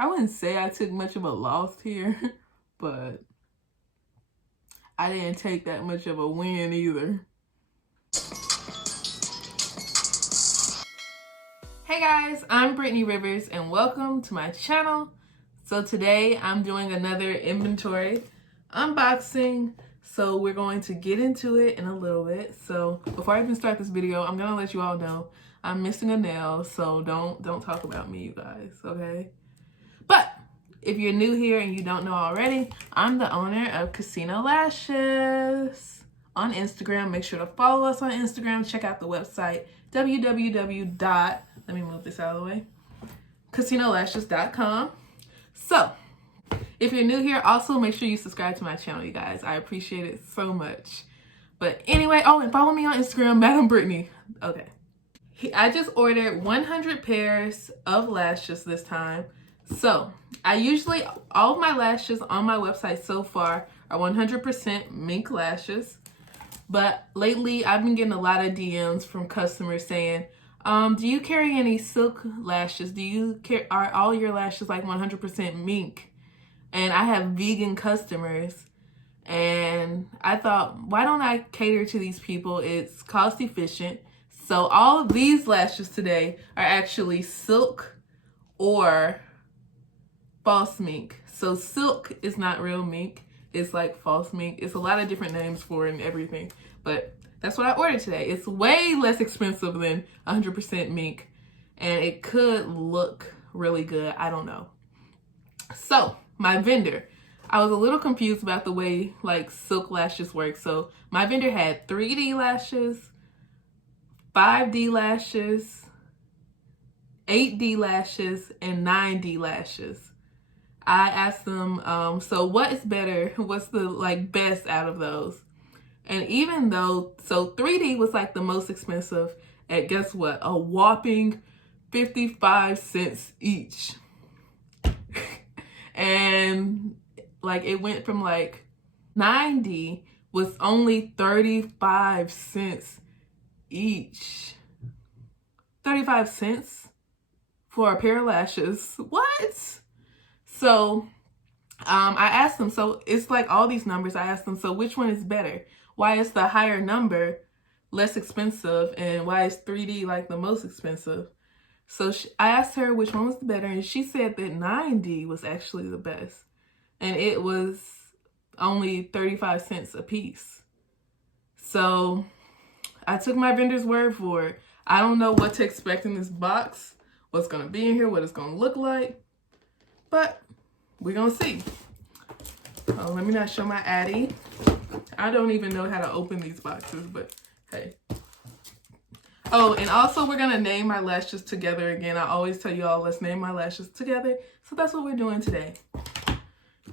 I wouldn't say I took much of a loss here, but I didn't take that much of a win either. Hey guys, I'm Brittany Rivers and welcome to my channel. So today I'm doing another inventory unboxing. So we're going to get into it in a little bit. So before I even start this video, I'm gonna let you all know I'm missing a nail. So don't talk about me, you guys, okay? But if you're new here and you don't know already, I'm the owner of Casino Lashes on Instagram. Make sure to follow us on Instagram. Check out the website www. Let me move this out of the way. CasinoLashes.com. So, if you're new here, also make sure you subscribe to my channel, you guys. I appreciate it so much. But anyway, oh, and follow me on Instagram, Madam Brittany. Okay. I just ordered 100 pairs of lashes this time. So, all of my lashes on my website so far are 100% mink lashes. But lately, I've been getting a lot of DMs from customers saying, do you carry any silk lashes? Are all your lashes like 100% mink? And I have vegan customers. And I thought, why don't I cater to these people? It's cost efficient. So all of these lashes today are actually silk or false mink. So silk is not real mink. It's like false mink. It's a lot of different names for it and everything. But that's what I ordered today. It's way less expensive than 100% mink. And it could look really good. I don't know. So my vendor, I was a little confused about the way like silk lashes work. So my vendor had 3D lashes, 5D lashes, 8D lashes, and 9D lashes. I asked them, so what is better? What's the like best out of those? And even though, so 3D was like the most expensive at, guess what? A whopping 55 cents each. And like it went from like 90 was only 35 cents each. 35 cents for a pair of lashes. What? So I asked them, so it's like all these numbers. I asked them, so which one is better? Why is the higher number less expensive? And why is 3D like the most expensive? So I asked her which one was the better, and she said that 9D was actually the best. And it was only 35 cents a piece. So I took my vendor's word for it. I don't know what to expect in this box, what's going to be in here, what it's going to look like. But we're going to see. Oh, let me not show my Addy. I don't even know how to open these boxes, but hey. Oh, and also we're going to name my lashes together again. I always tell you all, let's name my lashes together. So that's what we're doing today.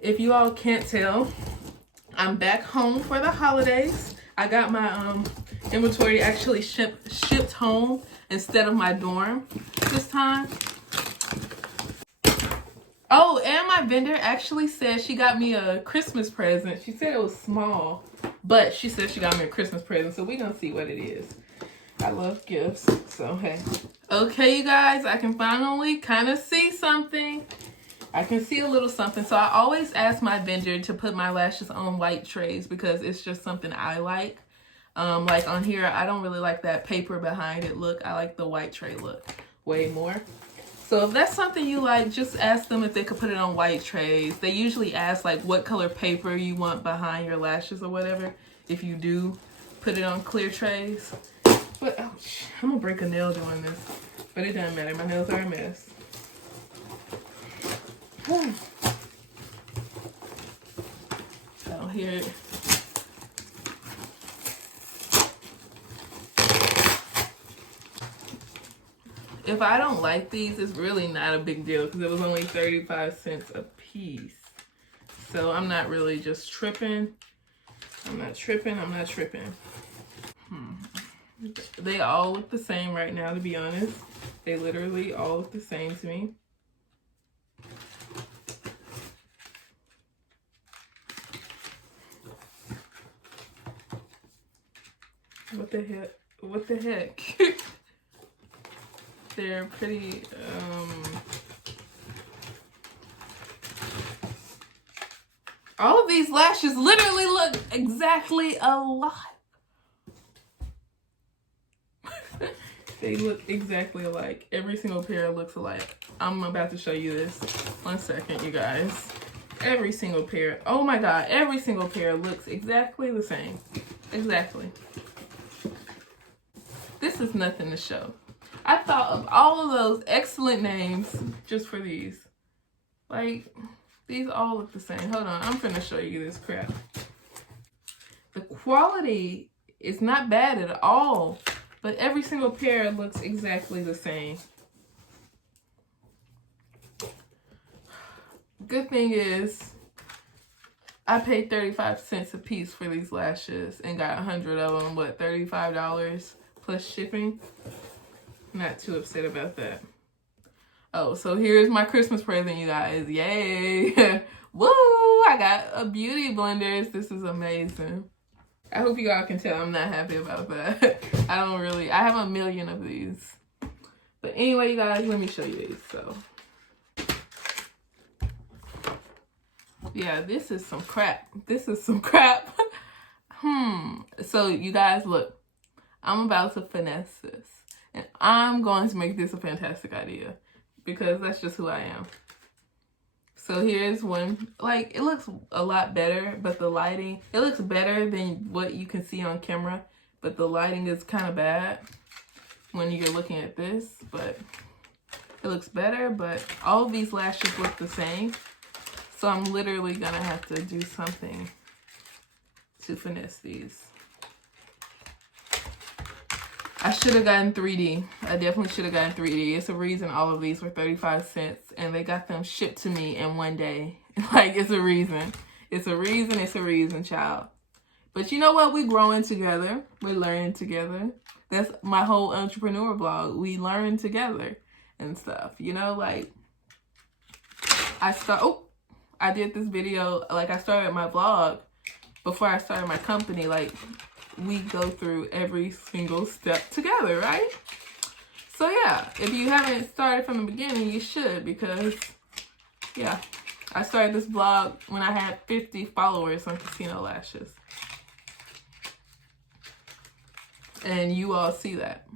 If you all can't tell, I'm back home for the holidays. I got my inventory actually shipped home instead of my dorm this time. Oh, and my vendor actually said she got me a Christmas present. She said it was small, but she said she got me a Christmas present, so we're gonna see what it is. I love gifts, so hey. Okay, you guys, I can finally kind of see something. I can see a little something. So I always ask my vendor to put my lashes on white trays because it's just something I like. Like on here, I don't really like that paper behind it look. I like the white tray look way more. So if that's something you like, just ask them if they could put it on white trays. They usually ask like what color paper you want behind your lashes or whatever. If you do put it on clear trays. But ouch, I'm gonna break a nail doing this. But it doesn't matter, my nails are a mess. So here. If I don't like these, it's really not a big deal because it was only 35 cents a piece. So I'm not really just tripping. I'm not tripping. They all look the same right now, to be honest. They literally all look the same to me. What the heck? What the heck? They're pretty, All of these lashes literally look exactly alike. They look exactly alike. Every single pair looks alike. I'm about to show you this. 1 second, you guys. Every single pair. Oh my God. Every single pair looks exactly the same. Exactly. This is nothing to show. I thought of all of those excellent names just for these. Like, these all look the same. Hold on. I'm finna show you this crap. The quality is not bad at all, but every single pair looks exactly the same. Good thing is, I paid 35 cents a piece for these lashes and got 100 of them, what, $35 plus shipping? Not too upset about that. Oh, so here's my Christmas present, you guys. Yay! Woo! I got a beauty blenders. This is amazing. I hope you all can tell I'm not happy about that. I have a million of these. But anyway, you guys, let me show you these. So, yeah, this is some crap. This is some crap. So, you guys, look. I'm about to finesse this. And I'm going to make this a fantastic idea. Because that's just who I am. So here's one. Like, it looks a lot better, but the lighting, it looks better than what you can see on camera, but the lighting is kind of bad when you're looking at this, but it looks better, but all of these lashes look the same. So I'm literally gonna have to do something to finesse these. I should have gotten 3D. I definitely should have gotten 3D. It's a reason all of these were 35 cents and they got them shipped to me in one day. Like, it's a reason. It's a reason. It's a reason, child. But you know what? We're growing together. We're learning together. That's my whole entrepreneur blog. We learn together and stuff. You know, like, I did this video. Like, I started my vlog before I started my company. Like, we go through every single step together, right? So yeah, if you haven't started from the beginning, you should, because yeah, I started this blog when I had 50 followers on Casino Lashes. And you all see that.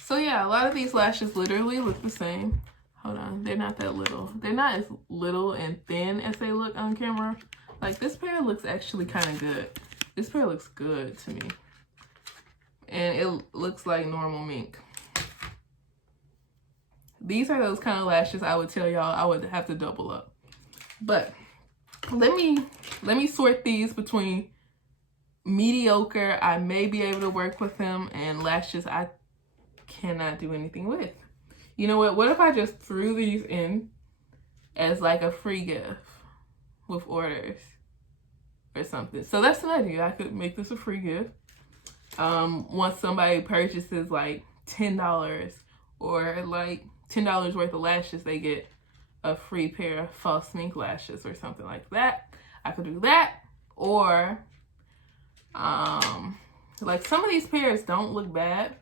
So yeah, a lot of these lashes literally look the same. Hold on, they're not that little. They're not as little and thin as they look on camera. Like, this pair looks actually kind of good. This pair looks good to me. And it looks like normal mink. These are those kind of lashes I would tell y'all I would have to double up. But let me sort these between mediocre, I may be able to work with them, and lashes I cannot do anything with. You know what? What if I just threw these in as like a free gift with orders? Or something. So that's an idea. I could make this a free gift. Once somebody purchases like $10 or like $10 worth of lashes, they get a free pair of false mink lashes or something like that. I could do that. Or like, some of these pairs don't look bad.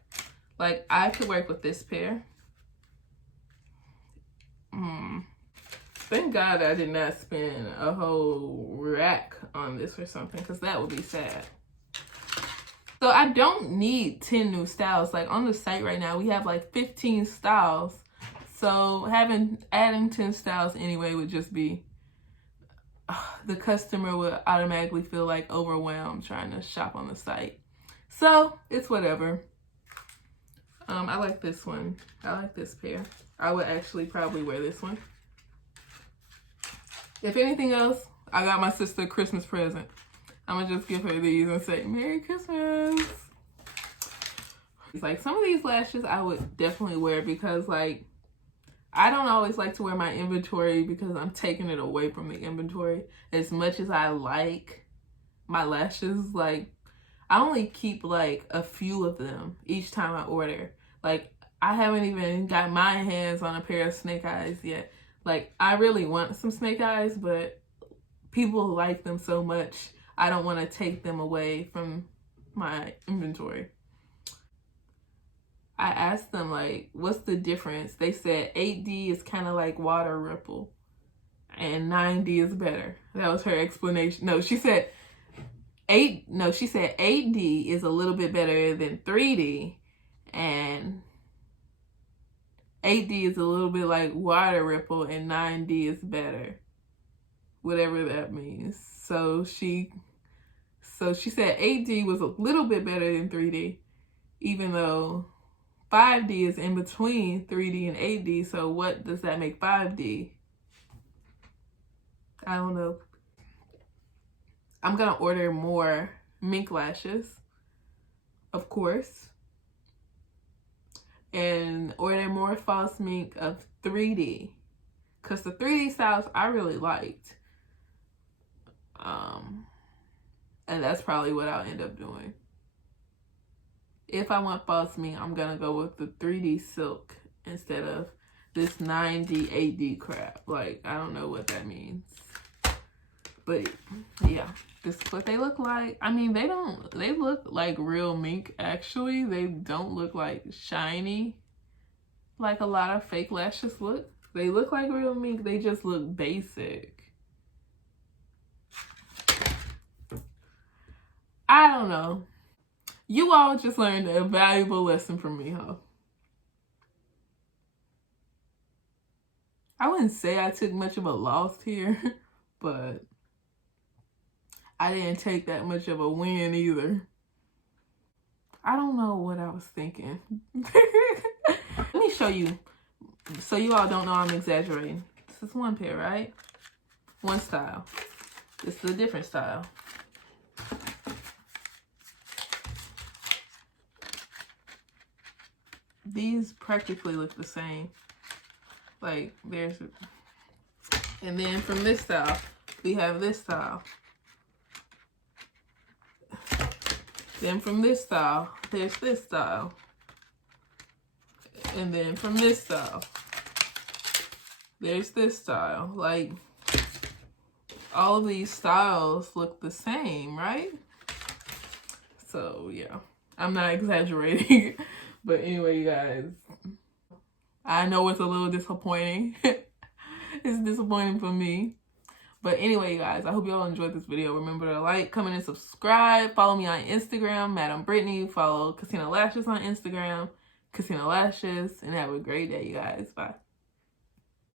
Like, I could work with this pair. Thank God I did not spend a whole rack on this or something, because that would be sad. So I don't need 10 new styles. Like, on the site right now, we have like 15 styles. So adding 10 styles anyway would just be, the customer would automatically feel like overwhelmed trying to shop on the site. So it's whatever. I like this one. I like this pair. I would actually probably wear this one. If anything else, I got my sister a Christmas present. I'm gonna just give her these and say, Merry Christmas. It's like, some of these lashes I would definitely wear, because like, I don't always like to wear my inventory because I'm taking it away from the inventory. As much as I like my lashes, like, I only keep like a few of them each time I order. Like, I haven't even got my hands on a pair of snake eyes yet. Like, I really want some snake eyes, but people like them so much, I don't want to take them away from my inventory. I asked them, like, what's the difference? They said 8D is kind of like water ripple. and 9D is better. That was her explanation. No, she said 8D is a little bit better than 3D, and 8D is a little bit like water ripple, and 9D is better. Whatever that means. So she said 8D was a little bit better than 3D, even though 5D is in between 3D and 8D. So what does that make 5D? I don't know. I'm gonna order more mink lashes, of course, and order more false mink of 3D, because the 3D styles I really liked. And that's probably what I'll end up doing. If I want false mink, I'm gonna go with the 3D silk instead of this 9D, 8D crap. Like, I don't know what that means. But yeah, this is what they look like. I mean, they look like real mink, actually. They don't look like shiny like a lot of fake lashes look. They look like real mink, they just look basic. I don't know. You all just learned a valuable lesson from me, huh? I wouldn't say I took much of a loss here, but I didn't take that much of a win either. I don't know what I was thinking. Let me show you, so you all don't know I'm exaggerating. This is one pair, right? One style. This is a different style. These practically look the same. Like, there's, and then from this style, we have this style. Then from this style, there's this style. And then from this style, there's this style. Like, all of these styles look the same, right? So, yeah. I'm not exaggerating. But anyway, you guys, I know it's a little disappointing. It's disappointing for me. But anyway, you guys, I hope you all enjoyed this video. Remember to like, comment, and subscribe. Follow me on Instagram, Madam Brittany. Follow Christina Lashes on Instagram, Christina Lashes. And have a great day, you guys. Bye.